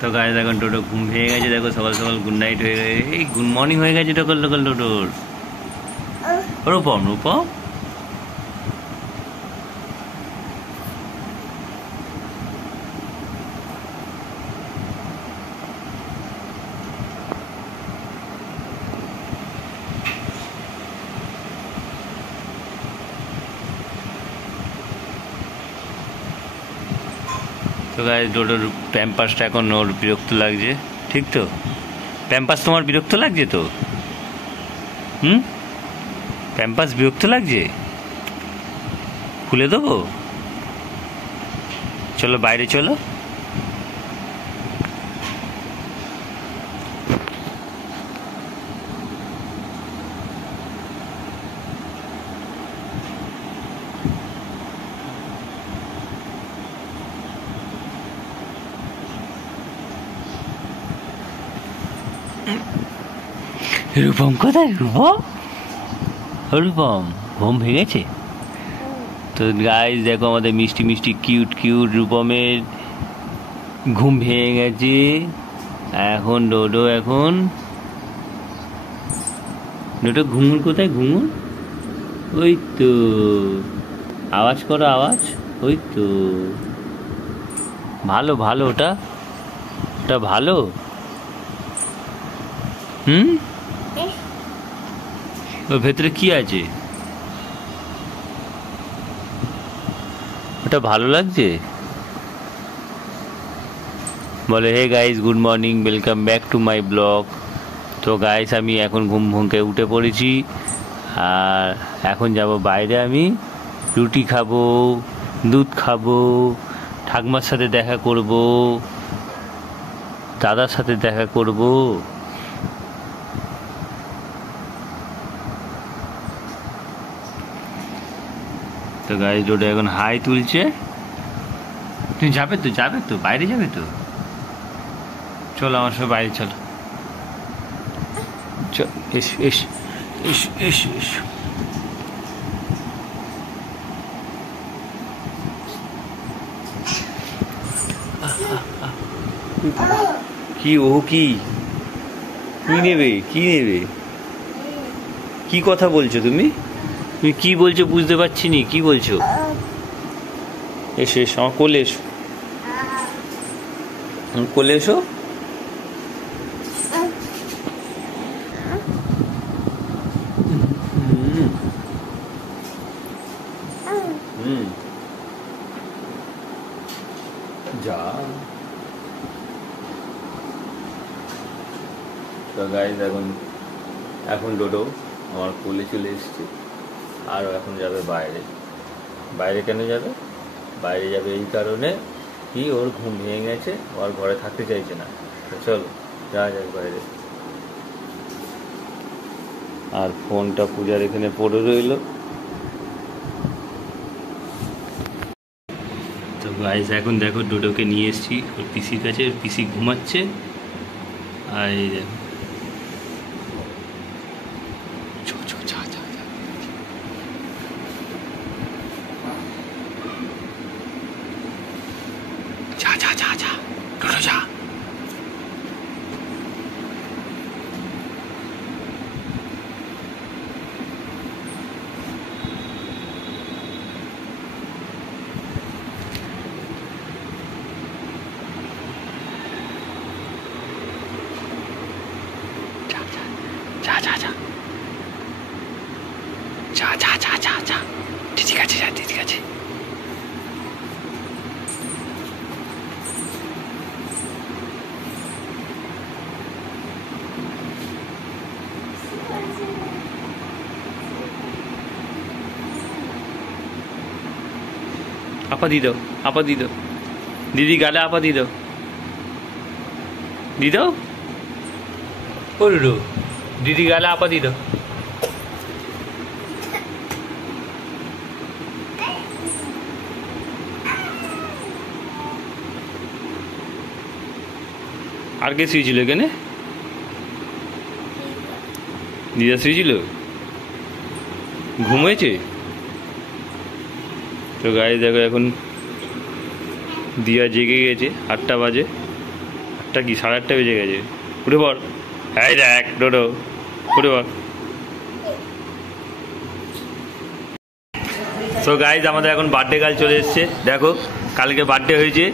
তো গাইস এখন টোটো ঘুম ভেঙে গেছে, দেখো সকাল সকাল গুড নাইট হয়ে গেছে, এই গুড মর্নিং হয়ে গেছে সকাল সকাল টোটোর। রূপম রূপম তো গাইস টোটোর প্যাম্পাসটা এখন ওর বিরক্ত লাগছে, ঠিক তো? প্যাম্পাস তোমার বিরক্ত লাগছে তো? প্যাম্পাস বিরক্ত লাগছে, খুলে দেবো? চলো বাইরে চলো। রূপম কোথায়? রূপম রূপম ঘুম ভেঙেছে তো গাইস, দেখো আমাদের মিষ্টি মিষ্টি কিউট কিউট রূপমের ঘুম ভেঙে গেছে। এখন ডোডো ডোডো ঘুমুর কোথায়? ঘুমুর ওই তো, আওয়াজ করো আওয়াজ, ওই তো ভালো ভালো, ওটা ভালো। ওর ভেতরে কি আছে? ওটা ভালো লাগছে? বলে hey guys good morning, welcome back to my blog. তো গাইস আমি এখন ঘুম ভুমকে উঠে পড়েছি, আর এখন যাব বাইরে। আমি রুটি খাবো, দুধ খাবো, ঠাকমার সাথে দেখা করব, দাদার সাথে দেখা করব। তো গাইস রোডে এখন হাই তুলছে। তুমি যাবে তো বাইরে যাবে তো? চলো আমার সঙ্গে বাইরে চলো। এসো এসো এসো এসো এসো। কি ও কি নেবে? কি কথা বলছো তুমি? কি বলছো বুঝতে পারছি নি, কি বলছো? এসো এসো আমার কোলে এসো, কোলে এসো। যা তো গাইস এখন ডোডো আমার কোলে চলে এসছে, আর এখন যাবে বাইরে। বাইরে কেন যাবে? বাইরে যাবে এই কারণে কি, ওর ঘুম ভেঙে গেছে, ওর ঘরে থাকতে চাইছে না। তো চলো যাওয়া যাক বাইরে। আর ফোনটা পূজার এখানে পড়ে রইল। তো গাইস এখন দেখো ডোডোকে নিয়ে এসেছি ওর পিসির কাছে, ওর পিসি ঘুমাচ্ছে। আর এই দেখো যা ডোডো যা। যা দিদি কাছে যা, দিদি কাছে। আপা দি দাও, দিদি গালে আপা দি দাও, ও রুডু দিদি গালে আপা দি দাও। আর কে শুয়েছিল এখানে? দিদা শুয়েছিল, ঘুমিয়েছে। তো গাইস দেখো এখন দিয়া জেগে গেছে, 8টা বাজে। 8টা কি 8:30 বেজে গেছে। উঠে পড়। এই দেখ ডোডো, উঠে পড়। সো গাইজ আমাদের এখন বার্থডে গার্ল চলে এসছে। দেখো কালকে বার্থডে হয়েছে,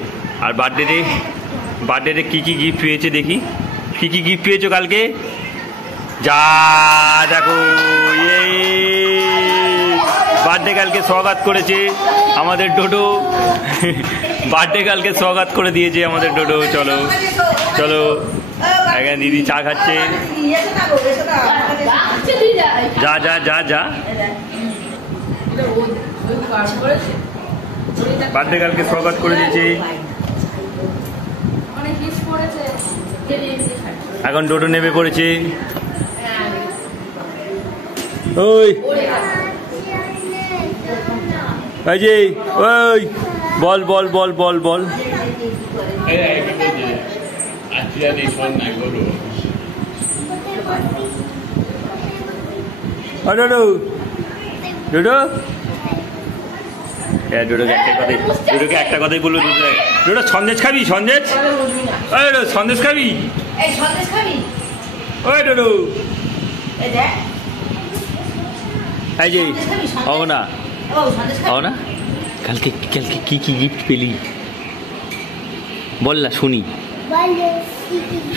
আর বার্থডেতে কী কী গিফট পেয়েছে দেখি। কী কী গিফট পেয়েছো কালকে? যা দেখো, বার্থডে গার্লকে স্বাগত করেছে আমাদের ডোডো। বার্থডে গার্লকে স্বাগত করে দিয়েছে আমাদের ডোডো। চলো চলো, এখানে দিদি চা খাচ্ছে। যা যা যা যা, বার্থডে গার্লকে স্বাগত করে দিয়েছে। এখন ডোডো নেমে পড়েছে। ওই এই যে ওই বল বল বল বল বল। ডোডো ডোডো, ডোডোকে একটা কথাই বললো। ডোডো সন্দেশ খাবি? সন্দেশ? ওই ডোডো সন্দেশ খাবি? ওই ডোডো, এই যে না কালকে কালকে কি কি গিফট পেলি বল না, শুনি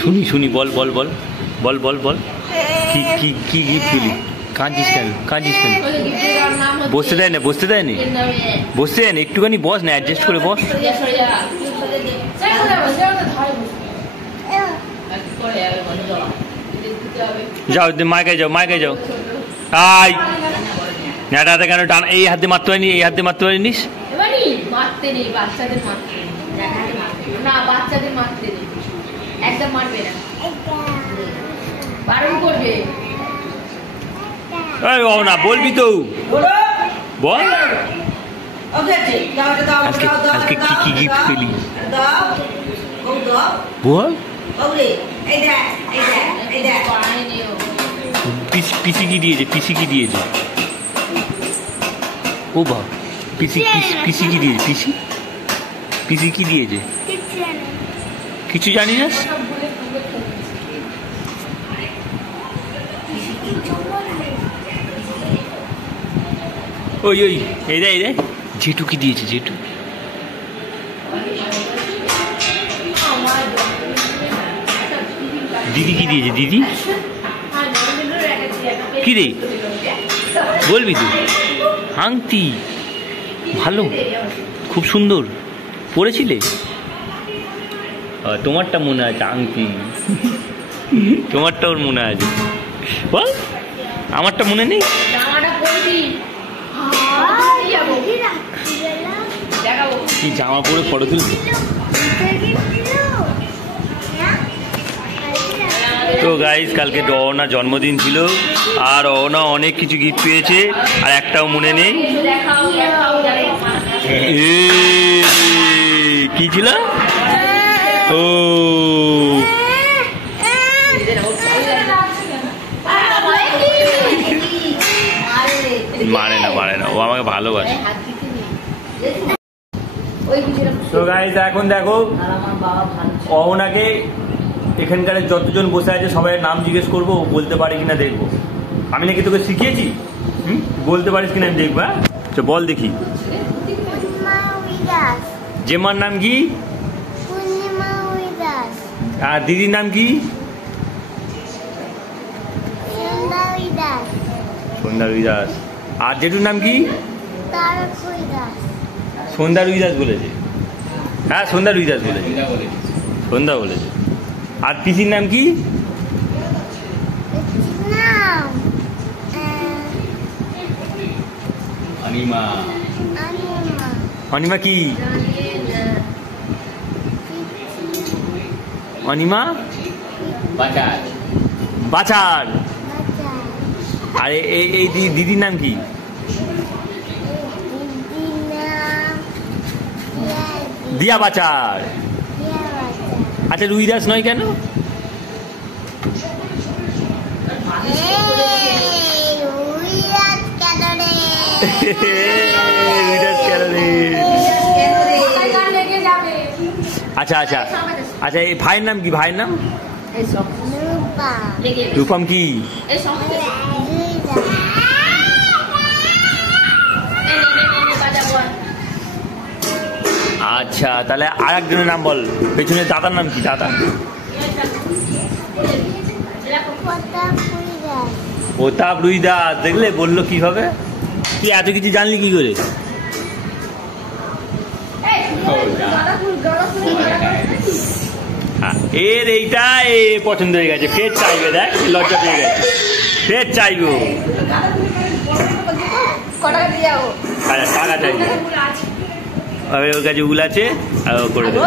শুনি শুনি, বল বল বল বল বল বল, কি কি কি গিফট পেলি? কাঁদছিস কেন? কাঁদছিস কেন? বসতে দেয় না, বসতে দেয় না, বসতে দেয় না, একটুখানি বস না, অ্যাডজাস্ট করে বস। যাও মাইকে যাও, মাইকে যাও। আই নেটা হাতে কেন টান? এই হাতে মারতে পারিনি, এই হাতে মারতে পারিনিস? না বলবি তো, বল আজকে কি কি গিফট পেলি বল। পিসি কি দিয়েছে? পিসি কি দিয়েছে? ও বাবা, পিসি পিসি কি দিয়েছে? পিসি পিসি কি দিয়েছে? কিছু জানি না। ওই ওই এই দেয়, এই দেয়, জেঠু কি দিয়েছে? জেঠু দিদি কি দিয়েছে? দিদি কি রে বলবি তুই? আংটি, ভালো, খুব সুন্দর পরেছিলে। তোমারটা মনে আছে আংটি, তোমারটা ওর মনে আছে, বল আমারটা মনে নেই। কি জামা পরে ফটো তুলবি? তো গাইস কালকে অহনার জন্মদিন ছিল, আর অহনা অনেক কিছু গিফট পেয়েছে, আর একটাও মনে নেই। কি ছিল? ও মারে না, মারে না, ও আমাকে ভালোবাসে। তো গাইস এখন দেখো অহনাকে, এখানকার যতজন বসে আছে সবাই নাম জিজ্ঞেস করবো, ও বলতে পারে কিনা দেখবো। আমি নাকি তোকে শিখিয়েছি, বলতে পারিস কিনা আমি দেখবো। হ্যাঁ বল দেখি। জেমার নাম কি? আর দিদির নাম কি? সন্ধ্যা দাস। আর জেঠুর নাম কি? সন্ধ্যা দাস বলেছে। হ্যাঁ সন্ধ্যা দাস বলেছে, সন্ধ্যা বলেছে। আর পিসির নাম কি? অনিমা। অনিমা কি? অনিমা বাচার। বাচার। আর এই দিদির নাম কি? দিয়া বাচার। আচ্ছা রুই দাস নয় কেন? আচ্ছা আচ্ছা আচ্ছা এই ভাইয়ের নাম কি? ভাইয়ের নাম রূপম। কি আচ্ছা তাহলে আর একজনের নাম বল। পেছনে দাদার নাম কি? দাদা প্রতাপ রুইদাস। দেখলে বললো কি হবে। তুই এত কিছু জানলি কি করে? এর এইটা পছন্দ হয়ে গেছে, ফের চাইবে। দেখ লজ্জা পেয়ে গেছে, ফের চাইবো। টাকা চাইবে, ওর কাছে উল আছে করে দেবো।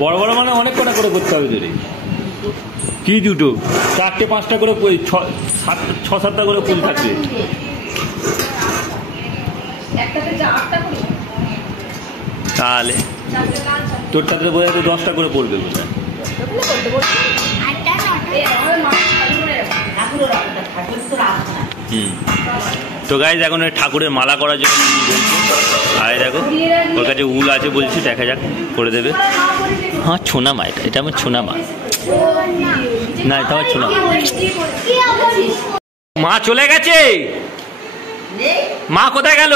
বড় বড় মানে অনেক কটা করে করতে হবে তোরে। কি দুটো 4টে 5টা করে 6-7টা করে ফুল থাকবে। তাহলে তোরটাতে বোঝা তো 10টা করে পড়বে বোঝা। তো গাইজ এখন ঠাকুরের মালা করার জন্য আর দেখো ওর কাছে উল আছে বলছি, দেখা যাক করে দেবে। হ্যাঁ ছোনা মা, এটা আমার ছোনা মা। না এটা আমার ছোনা মা। চলে গেছে। মা কোথায় গেল?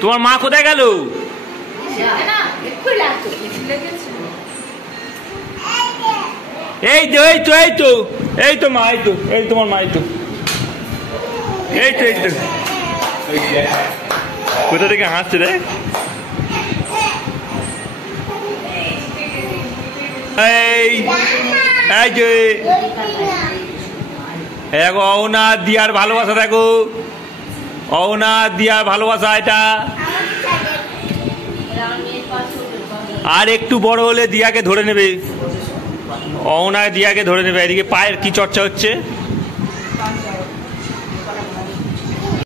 তোমার মা কোথায় গেল? এই তো এই তো এই তো এই তো মা, এই তো এই তোমার মা, এই তো এই তো এই তো। কোথা থেকে হাসছে রে? এই এই যে দেখো অওনাথ দিয়ার ভালোবাসা, দেখো অওনাথ দিয়ার ভালোবাসা এটা। আর একটু বড় হলে দিয়াকে ধরে নেবে, অওনাথ দিয়াকে ধরে নেবে। এদিকে পায়ের কি চর্চা হচ্ছে?